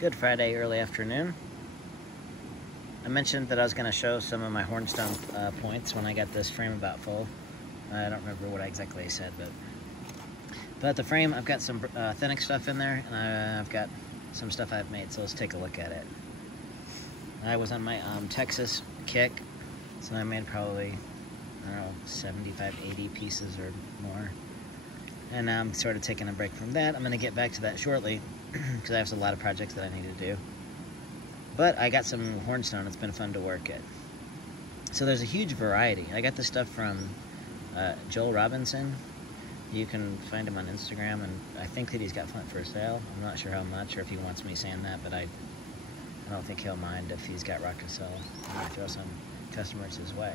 Good Friday early afternoon. I mentioned that I was going to show some of my hornstone points when I got this frame about full. I don't remember what I exactly said, but the frame, I've got some authentic stuff in there, and I've got some stuff I've made, so let's take a look at it. I was on my Texas kick, so I made probably, I don't know, 75, 80 pieces or more. And now I'm sort of taking a break from that. I'm going to get back to that shortly, because I have a lot of projects that I need to do. But I got some hornstone. It's been fun to work at. So there's a huge variety. I got this stuff from Joel Robinson. You can find him on Instagram, and I think that he's got flint for sale. I'm not sure how much, or if he wants me saying that, but I don't think he'll mind if he's got rock to sell. I'm going to throw some customers his way.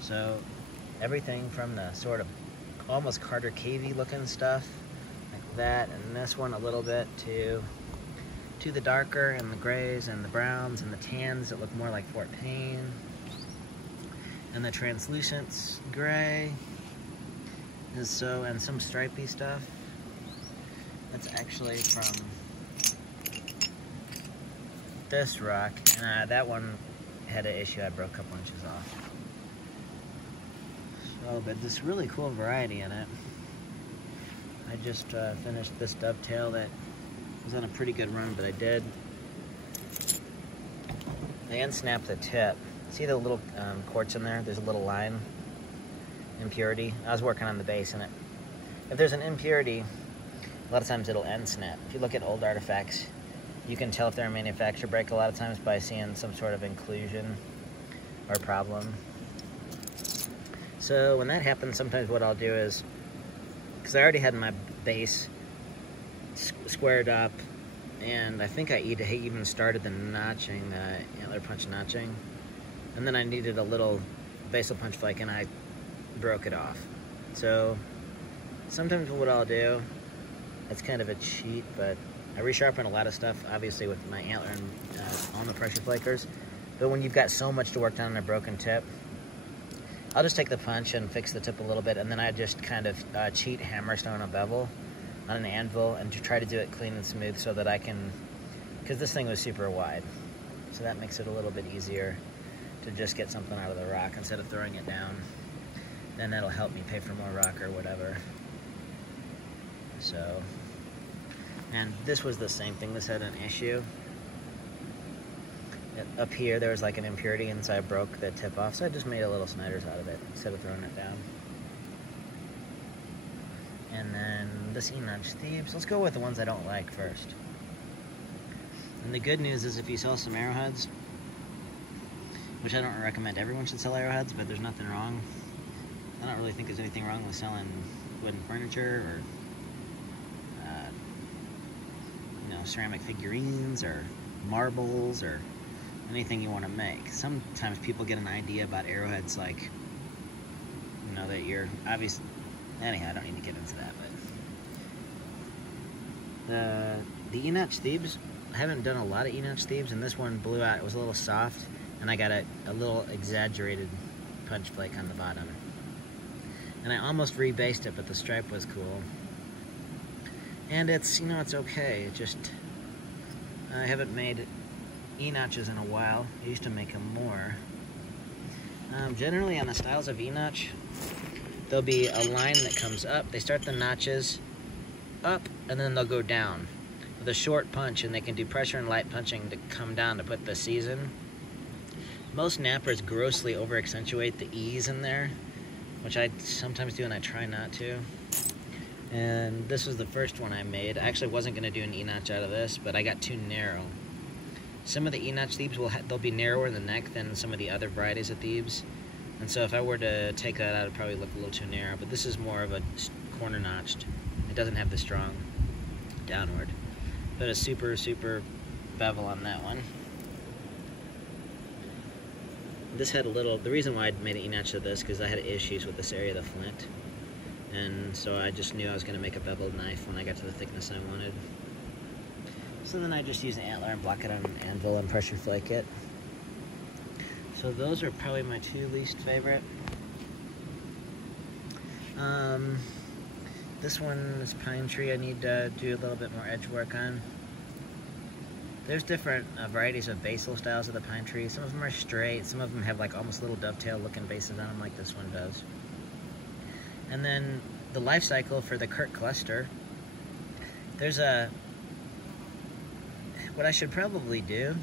So everything from the sort of almost Carter Cavey looking stuff like that, and this one a little bit to the darker and the grays and the browns and the tans that look more like Fort Payne, and the translucent gray, and some stripy stuff. That's actually from this rock, and that one had an issue. I broke a couple inches off. So, but this really cool variety in it. I just finished this dovetail that was on a pretty good run, but I unsnapped the tip. See the little quartz in there? There's a little line impurity. I was working on the base, and if there's an impurity, a lot of times it'll end snap. If you look at old artifacts, you can tell if they're a manufacturer break a lot of times by seeing some sort of inclusion or problem. So when that happens, sometimes what I'll do is, because I already had my base squared up, and I think I even started the notching, the antler punch notching, and then I needed a little basal punch flake, and I broke it off. So sometimes what I'll do, it's kind of a cheat, but I resharpen a lot of stuff, obviously with my antler and on the pressure flakers, but when you've got so much to work down on a broken tip, I'll just take the punch and fix the tip a little bit, and then I just kind of cheat hammerstone a bevel on an anvil and to try to do it clean and smooth so that I can, because this thing was super wide, so that makes it a little bit easier to just get something out of the rock instead of throwing it down. Then that'll help me pay for more rock or whatever. So, and this was the same thing. This had an issue. Up here there was like an impurity, and so I broke the tip off, so I just made a little Snyder's out of it instead of throwing it down. And then this E-notch Thebes. Let's go with the ones I don't like first. And the good news is if you sell some arrowheads, which I don't recommend everyone should sell arrowheads, but there's nothing wrong. I don't really think there's anything wrong with selling wooden furniture or ceramic figurines or marbles or anything you want to make. Sometimes people get an idea about arrowheads like, that you're obviously, anyhow, I don't need to get into that, but the E-notch Thebes, I haven't done a lot of E-notch Thebes, and this one blew out. It was a little soft, and I got a little exaggerated punch flake on the bottom. And I almost rebased it, but the stripe was cool. And it's, it's okay. It just, I haven't made E-notches in a while. I used to make them more. Generally on the styles of E-notch, there'll be a line that comes up. They start the notches up, and then they'll go down with a short punch, and they can do pressure and light punching to come down to put the C's in. Most nappers grossly over-accentuate the E's in there, which I sometimes do, and I try not to. And this was the first one I made. I actually wasn't going to do an E-notch out of this, but I got too narrow. Some of the E-notch Thebes, they'll be narrower in the neck than some of the other varieties of Thebes. And so if I were to take that out, it'd probably look a little too narrow. But this is more of a corner notched. It doesn't have the strong downward. But a super, super bevel on that one. This had a little, the reason why I made an E-notch of this, because I had issues with this area of the flint. And so I just knew I was going to make a beveled knife when I got to the thickness I wanted. So then I just use an antler and block it on an anvil and pressure flake it. So those are probably my two least favorite. This one is pine tree. I need to do a little bit more edge work on. There's different varieties of basal styles of the pine tree. Some of them are straight, some of them have like almost little dovetail looking bases on them like this one does. And then the life cycle for the Kirk cluster, there's what I should probably do,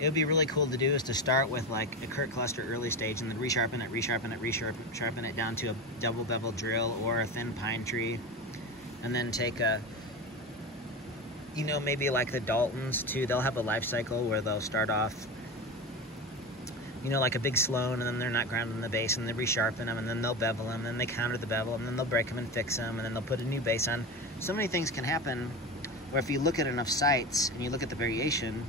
it would be really cool to do is to start with like a Kirk cluster early stage and then resharpen it down to a double bevel drill or a thin pine tree, and then take a, you know, maybe like the Daltons too, they'll have a life cycle where they'll start off, you know, like a big Sloan, and then they're not grounded in the base, and they resharpen them, and then they'll bevel them, and then they counter the bevel, and then they'll break them and fix them, and then they'll put a new base on. So many things can happen where if you look at enough sites and you look at the variation,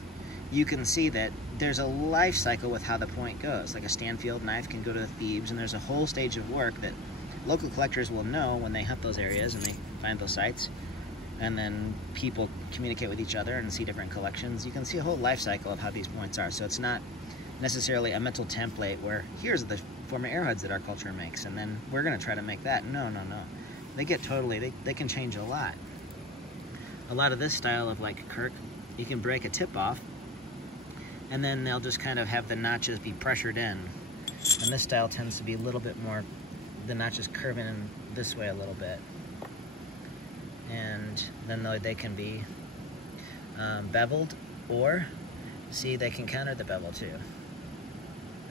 you can see that there's a life cycle with how the point goes. Like a Stanfield knife can go to the Thebes, and there's a whole stage of work that local collectors will know when they hunt those areas and they find those sites, and then people communicate with each other and see different collections. You can see a whole life cycle of how these points are. So it's not necessarily a mental template where here's the former arrowheads that our culture makes, and then we're going to try to make that. No. They get totally, they can change a lot. A lot of this style of like Kirk, you can break a tip off, and then they'll just kind of have the notches be pressured in. And this style tends to be a little bit more, the notches curving in this way a little bit. And then they can be beveled, or see, they can counter the bevel too.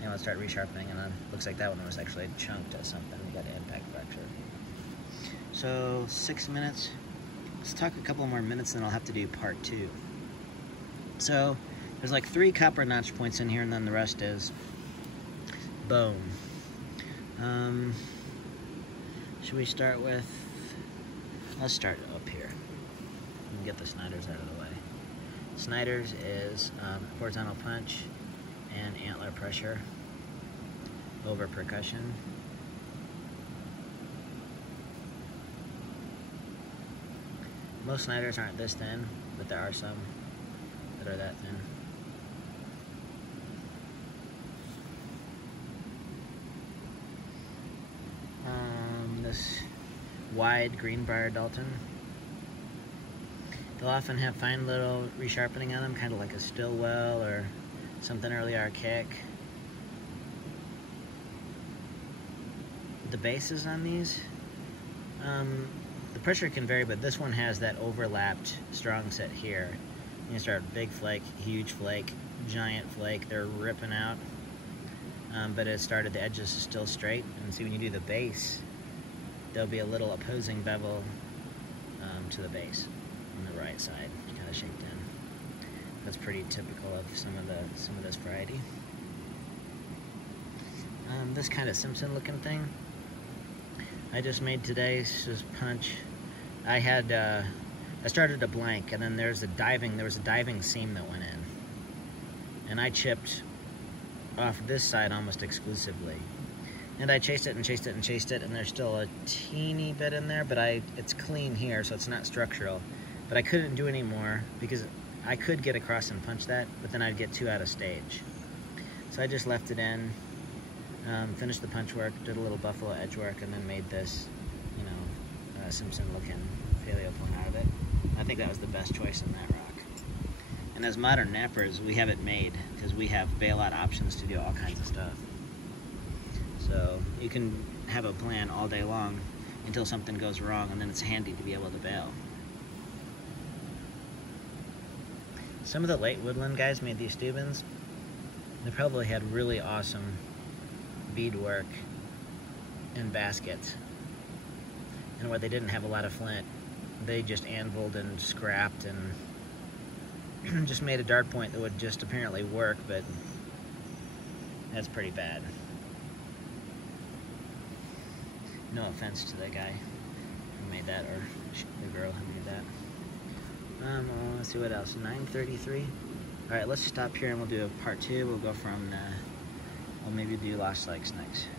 You know, start resharpening, and then looks like that one was actually chunked at something. We got an impact fracture. So 6 minutes. Let's talk a couple more minutes, then I'll have to do part 2. So there's like 3 copper notch points in here, and then the rest is bone. Should we start with? Let's start up here and get the Snyder's out of the way. Snyder's is horizontal punch and antler pressure over percussion. Most Snyders aren't this thin, but there are some that are that thin. This wide Greenbrier Dalton, they'll often have fine little resharpening on them, kind of like a Stillwell or something early archaic. The bases on these, the pressure can vary, but this one has that overlapped strong set here. You can start big flake, huge flake, giant flake, they're ripping out. But it started, the edges are still straight, and see when you do the base, there'll be a little opposing bevel to the base on the right side, kind of shaped in. That's pretty typical of some of this variety. This kind of Simpson looking thing I just made today. It's just punch. I had I started a blank, and then there was a diving seam that went in, and I chipped off this side almost exclusively. And I chased it and chased it and chased it, and there's still a teeny bit in there, but it's clean here, so it's not structural. But I couldn't do any more because I could get across and punch that, but then I'd get too out of stage. So I just left it in, finished the punch work, did a little buffalo edge work, and then made this, you know, Simpson-looking paleo point out of it. I think that was the best choice in that rock. And as modern knappers, we have it made because we have bailout options to do all kinds of stuff. So you can have a plan all day long until something goes wrong, and then it's handy to be able to bail. Some of the late woodland guys made these Steubens. They probably had really awesome beadwork and baskets. And where they didn't have a lot of flint, they just anviled and scrapped and just made a dart point that would just apparently work, but that's pretty bad. No offense to that guy who made that, or the girl who made that. Let's see what else. 9:33. All right, let's stop here and we'll do a part 2. We'll go from, we'll maybe do Lost Lakes next.